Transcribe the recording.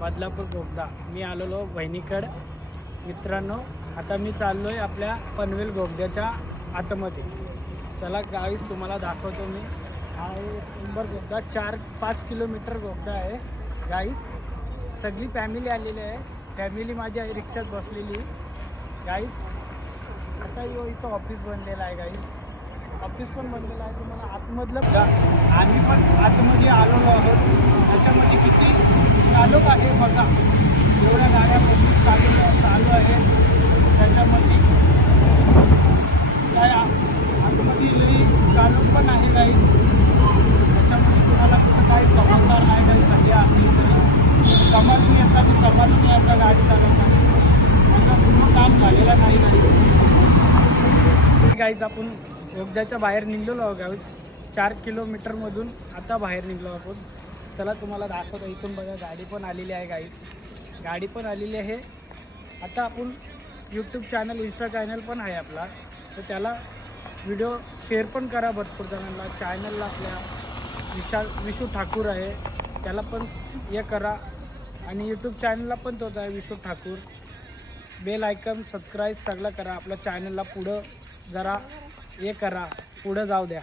बदलापूर गोगदा. मी आलेलो बहिणीकडे मित्रांनो. आता मी चाललो आहे आपल्या पनवेल गोगद्याच्या आतमध्ये. चला गाईस तुम्हाला दाखवतो मी. हा नंबर गोगदा 4-5 किलोमीटर गोगदा आहे गाईस. सगळी फॅमिली आलेली आहे. फॅमिली माझ्या रिक्षात बसलेली गाईस. आता इथं ऑफिस बनलेलं आहे गाईस. ऑफिस पण बनलेलं आहे. तुम्हाला आतमधलं बघा. आम्ही पण आतमध्ये आलेलो आहोत. त्याच्यामध्ये किती चालक आहे बघा. एवढ्या गाड्या चालू आहे. त्याच्यामध्ये काय आतमध्ये चालक पण आहे गाईस. त्याच्यामध्ये तुम्हाला कुठं काही समजणार नाही गाईस. सध्या असली तरी समजून येतात की समजून यायचा गाडी चालवतात. त्याचं पूर्ण काम झालेलं नाही गाईस. आपण गोगद्याच्या बाहेर निघलेलो आहोत गाईस. 4 किलोमीटरमधून आता बाहेर निघलो आहोत. चला तुम्हाला दाखवतो. इथून बघा गाडी पण आलेली आहे गाईस. गाडी पण आलेली आहे. आता आपण यूट्यूब चॅनल इंस्टा चॅनल पण आहे आपला. तर त्याला व्हिडिओ शेअर पण करा भरपूर जणांना. चॅनलला आपल्या विशू ठाकूर आहे त्याला पण हे करा. आणि यूट्यूब चॅनलला पण तोच आहे Vishu Thakur. Bell icon subscribe सगळं करा. आपल्या चॅनलला पुढं जरा हे करा. पुढं जाऊ द्या.